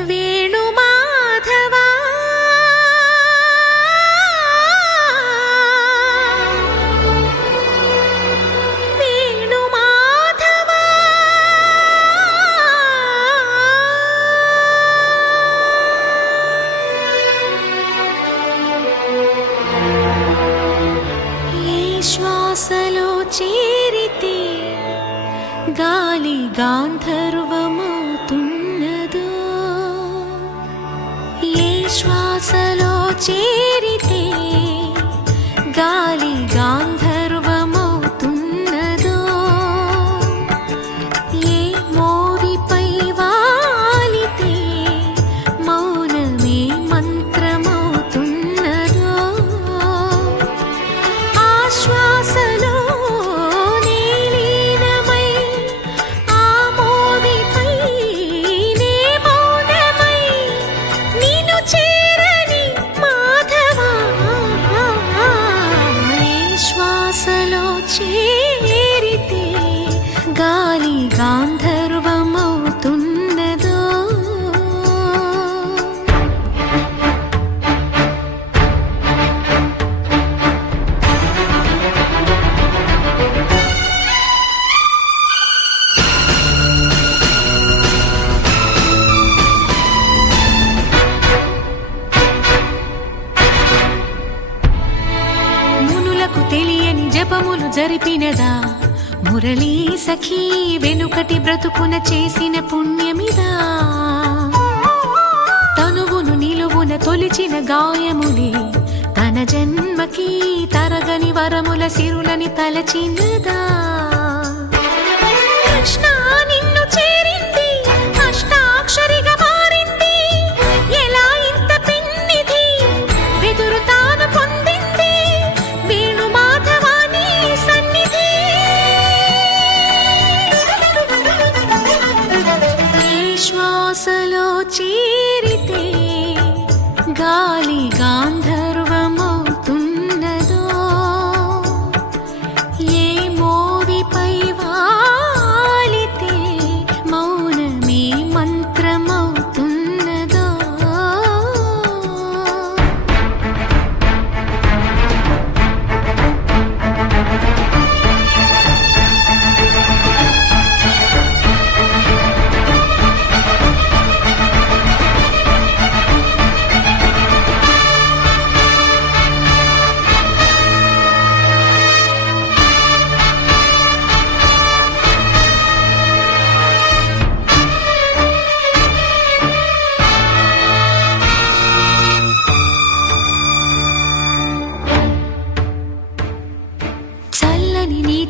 వేణుమాధవా వేణుమాధవా ఏ శ్వాసలో చేరితే గాలి గాంధర్వమవుతున్నదో ఏ శ్వాసలో చేరితే గాలి గాంధర్వమవుతున్నదో ఏ మోవిపై వాలితే మౌనమే మంత్రమవుతున్నదో ఆ శ్వాసలో చేరితే గాలి గాంధర్వమవుతున్నదో మునులకు తెలియని జపములు జరిపినదా మురళీ సఖీ వెనుకటి బ్రతుకున చేసిన పుణ్యమిదా తనువును నిలువున తొలిచిన గాయములే తన జన్మకి తరగని వరముల సిరులని తలచినదా కృష్ణ నిన్ను చేరింది అష్టాక్షరిగా మారింది ఎలా ఇంత పిన్నిది వెదురు తాను పొందింది వేణుమాధవాని సన్నిధి ఏ శ్వాసలో చేరితే గాలి గాంధర్వమవుతున్నదో ఏ మోవిపై వాలితే మౌనమే మంత్రమవుతున్నదో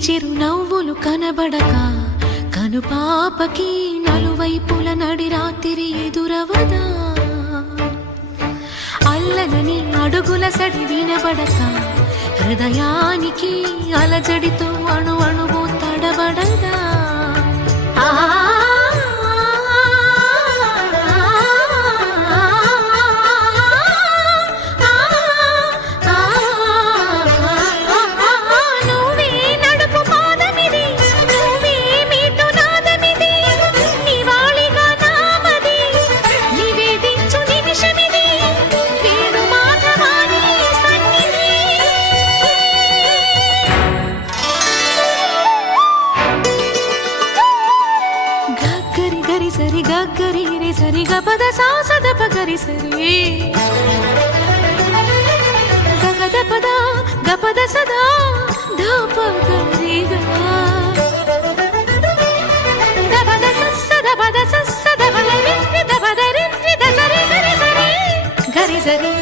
చిరునవ్వులు కనబడక కనుపాపకి నలువైపుల నడి రాత్రి ఎదురవదా అల్లనని అడుగుల సడి వినబడక హృదయానికి అలజడితో అణు అణువు తడబడదా సరి గగ్గరి రే సరి గపద సాసద పగరి సరి గగద పద గపద సదా ధప గరి గపద సద పద సద పద రి ద పద రి ద సరి గరి సరి గరి సరి